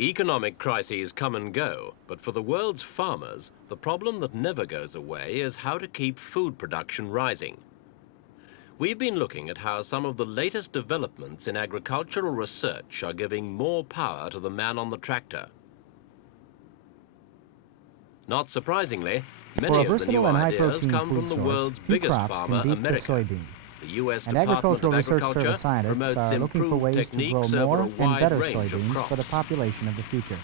Economic crises come and go, but for the world's farmers, the problem that never goes away is how to keep food production rising. We've been looking at how some of the latest developments in agricultural research are giving more power to the man on the tractor. Not surprisingly, many of the new ideas come from the world's biggest farmer, America. The U.S. Department of Agriculture promotes improved techniques over a wide range of crops. For the population of the future.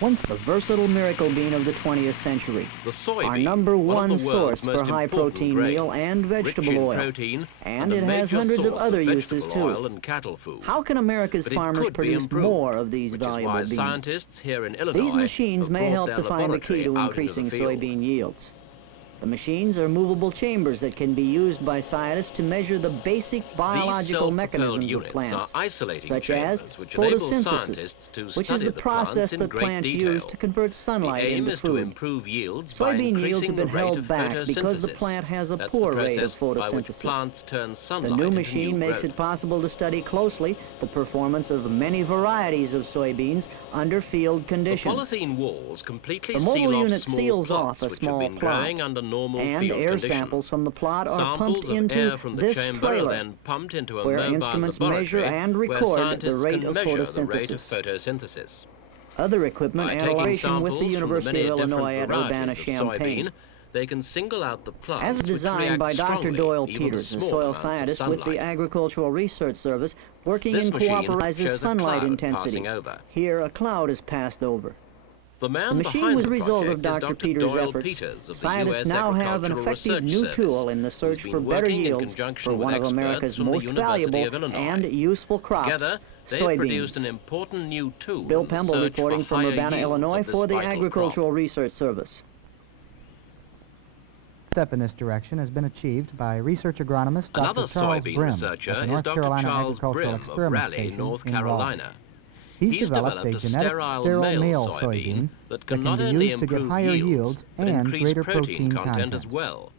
Once the versatile miracle bean of the 20th century, the soybean, our number one of the world's source for high-protein meal and vegetable oil, protein, and it has hundreds of other uses oil too. And cattle food. How can America's farmers produce more of these valuable beans? Scientists here in Illinois These machines may help to find the key to increasing soybean yields. The machines are movable chambers that can be used by scientists to measure the basic biological mechanisms of plants, such as photosynthesis, which is the process that plants use to convert sunlight into food. To improve yields by Soybean yields increasing have been the rate held of back photosynthesis. because the plant has a poor rate of photosynthesis. The new machine makes it possible to study closely the performance of many varieties of soybeans under field conditions. The polythene walls completely the mobile seal off unit small seals plots off a which have small been plot, growing under normal and field air conditions. samples from the plot are Samples pumped of into air from the this chamber are trailer, then pumped into a where mobile instruments laboratory measure and where record the scientists rate can of measure the rate photosynthesis. of photosynthesis. Other equipment By and taking collaboration with the samples from the University many of different Illinois at varieties of Urbana-Champaign. soybean, they can single out the As plants which designed by react Dr. strongly, Doyle even to Peters, a small soil amounts of scientist with the sunlight. Agricultural Research Service, working This in machine cooperation shows a sunlight cloud intensity. passing over. Here, a cloud is passed over. The man The machine behind was the a result of project is Dr. Dr. Peters' Doyle efforts. Peters of the Scientists U.S. now have an Agricultural effective Research new Service, tool in the who's search been for better working in yields conjunction for with one of experts America's from the most University valuable of Illinois. and useful crops, Together, they've soybeans. produced an important new tool Bill in the Pemble search reporting for from higher Urbana, yields Illinois of this for the vital Agricultural crop. Research Service. Step in this direction has been achieved by research agronomist Dr. Another Charles soybean Brim researcher at the is North Dr. Carolina Charles Agricultural Brim of Experiment Raleigh, Station North in Carolina. Raleigh. He's developed a genetic sterile male soybean that can not be only used to get improve higher yields, but and increase greater protein content as well.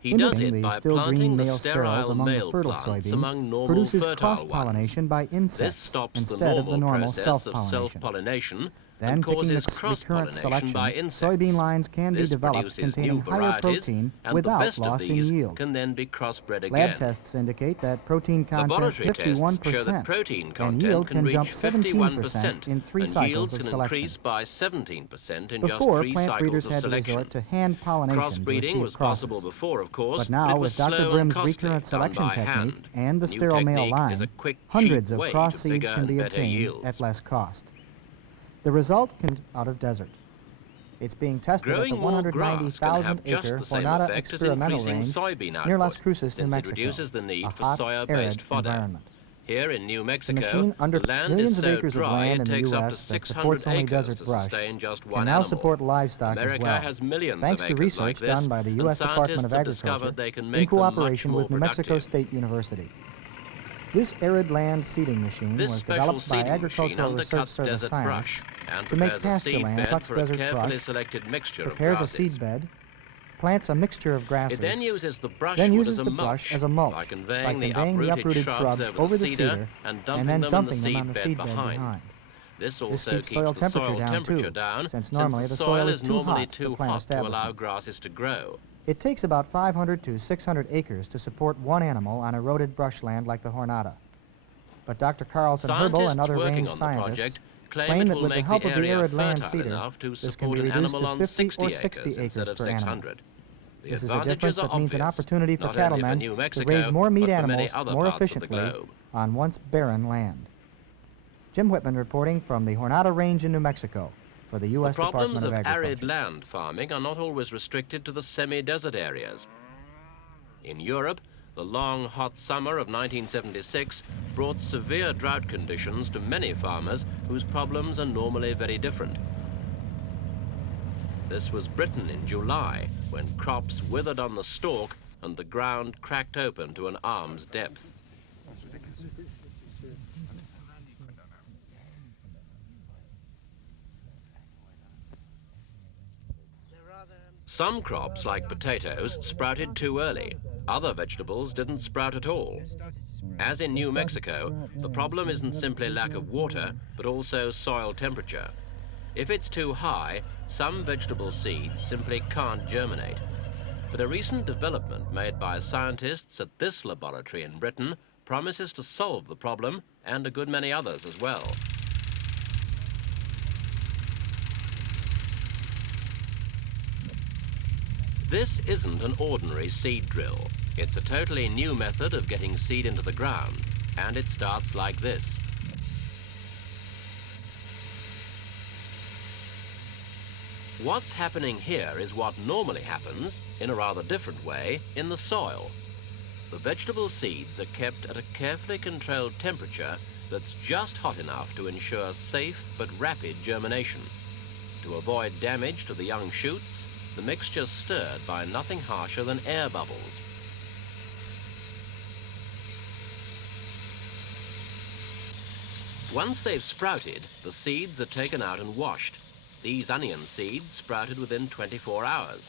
He In does addition, it the by still planting green the male sterile sterols among the male fertile plants soybeans among normal produces fertile ones. cross-pollination by insects This stops the instead of the normal normal process of self-pollination. self-pollination Then, and picking causes the recurrent cross-pollination selection, by insects. soybean lines can be This developed produces containing new higher varieties, protein and the without best of loss in these yield. can then be crossbred again. Lab tests indicate that protein content Laboratory tests 51% show that protein and content yield can can reach jump 51% 17% in 3 and cycles yields of can selection. increase by 17% in just Before, 3 plant cycles breeders of had to selection. resort to hand pollination Crossbreeding to was achieve possible crosses. before, of course, But now, it was with Dr. slow and Brim's costly, recurrent done selection by technique hand. and the New sterile male technique line, is a quick, hundreds cheap of way cross to seeds bigger can be and better obtained yields. at less cost. The result can out of desert. It's being tested Growing at the more grass can have 190,000 just acre the same Jornada effect as experimental increasing range soybean near Las output, Cruces, New since it Mexico, reduces the need a for hot, soya-based arid fodder. environment. Here in New The Mexico, machine under the land millions is of so acres of dry land it in the takes up to U.S. that 600 supports only acres desert to brush sustain just can one now animal. support livestock America as well. has millions Thanks of to acres research like this, done by the and U.S. Department scientists of have Agriculture discovered they can in make them much cooperation more with New Mexico productive. State University. This arid land seeding machine This was special developed by seeding machine Agricultural Research undercuts Service desert scientists brush and to make prepares a pasture seed land, bed cuts for a desert carefully brush, selected mixture of prepares a grasses. seed bed, plants a mixture of grasses, It then uses the then brushwood uses as a the brush mulch as a mulch by by conveying the conveying uprooted shrubs over the cedar and dumping then them in dumping the them seed on the bed seed bed behind. behind. This This also keeps keeps the soil temperature too, down, since since normally the the soil soil is is too normally hot too for plant hot to allow establishment. grasses to grow. It takes about 500 to 600 acres to support one animal on eroded brushland like the Jornada. But Dr. Carlson Herbal Scientists and other working range on the scientists project claim claim it that will with the make help the of the area arid land fertile seeder, enough to this can support be an reduced animal to on 50 60 or 60 acres instead of per animal. 600. The This is a advantages difference are that means an obvious, opportunity for not only for cattlemen New to Mexico, raise more meat but for animals many other more parts of the efficiently globe. on once barren land. Jim Whitman reporting from the Jornada Range in New Mexico for the U.S. The problems Department of of arid Agriculture. land farming are not always restricted to the semi-desert areas. In Europe, the long, hot summer of 1976 brought severe drought conditions to many farmers whose problems are normally very different. This was Britain in July, when crops withered on the stalk and the ground cracked open to an arm's depth. Some crops, like potatoes, sprouted too early. Other vegetables didn't sprout at all. As in New Mexico, the problem isn't simply lack of water, but also soil temperature. If it's too high, some vegetable seeds simply can't germinate. But a recent development made by scientists at this laboratory in Britain promises to solve the problem, and a good many others as well. This isn't an ordinary seed drill. It's a totally new method of getting seed into the ground, and it starts like this. What's happening here is what normally happens, in a rather different way, in the soil. The vegetable seeds are kept at a carefully controlled temperature that's just hot enough to ensure safe but rapid germination. To avoid damage to the young shoots, the mixture's stirred by nothing harsher than air bubbles. Once they've sprouted, the seeds are taken out and washed. These onion seeds sprouted within 24 hours.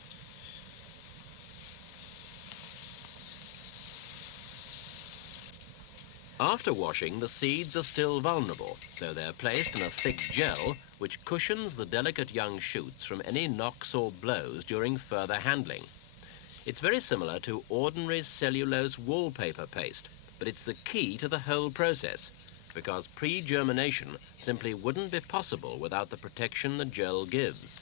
After washing, the seeds are still vulnerable, so they're placed in a thick gel which cushions the delicate young shoots from any knocks or blows during further handling. It's very similar to ordinary cellulose wallpaper paste, but it's the key to the whole process, because pre-germination simply wouldn't be possible without the protection the gel gives.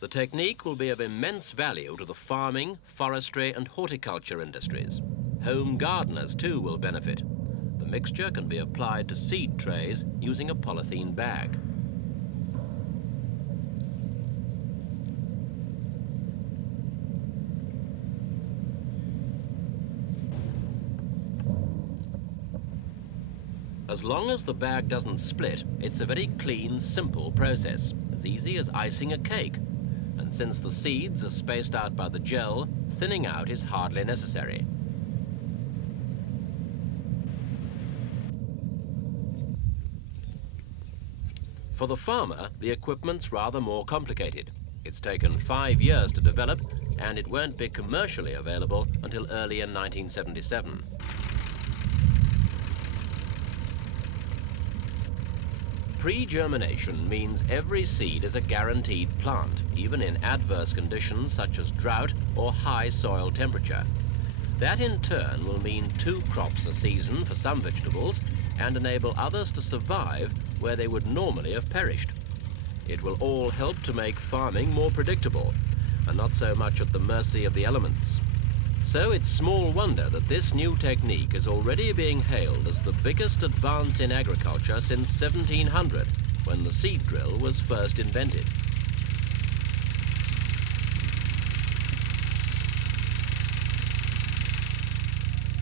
The technique will be of immense value to the farming, forestry and horticulture industries. Home gardeners too will benefit. The mixture can be applied to seed trays using a polythene bag. As long as the bag doesn't split, it's a very clean, simple process, as easy as icing a cake. And since the seeds are spaced out by the gel, thinning out is hardly necessary. For the farmer, the equipment's rather more complicated. It's taken 5 years to develop, and it won't be commercially available until early in 1977. Pre-germination means every seed is a guaranteed plant, even in adverse conditions such as drought or high soil temperature. That in turn will mean 2 crops a season for some vegetables and enable others to survive where they would normally have perished. It will all help to make farming more predictable and not so much at the mercy of the elements. So it's small wonder that this new technique is already being hailed as the biggest advance in agriculture since 1700, when the seed drill was first invented.